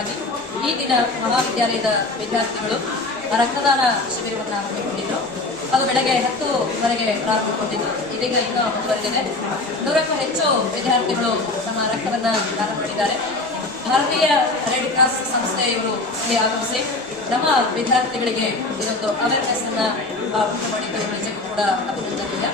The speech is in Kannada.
ಅಧ್ಯಕ್ಷರಾಗಿ ಈ ದಿನ ಮಹಾವಿದ್ಯಾಲಯದ ವಿದ್ಯಾರ್ಥಿಗಳು ರಕ್ತದಾನ ಶಿಬಿರವನ್ನು ಹಮ್ಮಿಕೊಂಡಿದ್ದರು. ಅದು ಬೆಳಗ್ಗೆ 10:00 ಪ್ರಾರಂಭಗೊಂಡಿದ್ದು ಇದೀಗ ಇನ್ನೂ ಮುಂದುವರೆದಿದೆ. 100ಕ್ಕೂ ಹೆಚ್ಚು ವಿದ್ಯಾರ್ಥಿಗಳು ತಮ್ಮ ರಕ್ತವನ್ನು ದಾನ ಮಾಡಿದ್ದಾರೆ. ಭಾರತೀಯ ರೆಡ್ ಕ್ರಾಸ್ ಸಂಸ್ಥೆಯವರು ಇಲ್ಲಿ ಆಗಮಿಸಿ ನಮ್ಮ ವಿದ್ಯಾರ್ಥಿಗಳಿಗೆ ಇದೊಂದು ಅವೇರ್ನೆಸ್ ಅನ್ನ ಉಂಟು ಮಾಡಿದ್ದು ನಿಜಕ್ಕೂ ಕೂಡ ಅಭಿನಂದನೀಯ.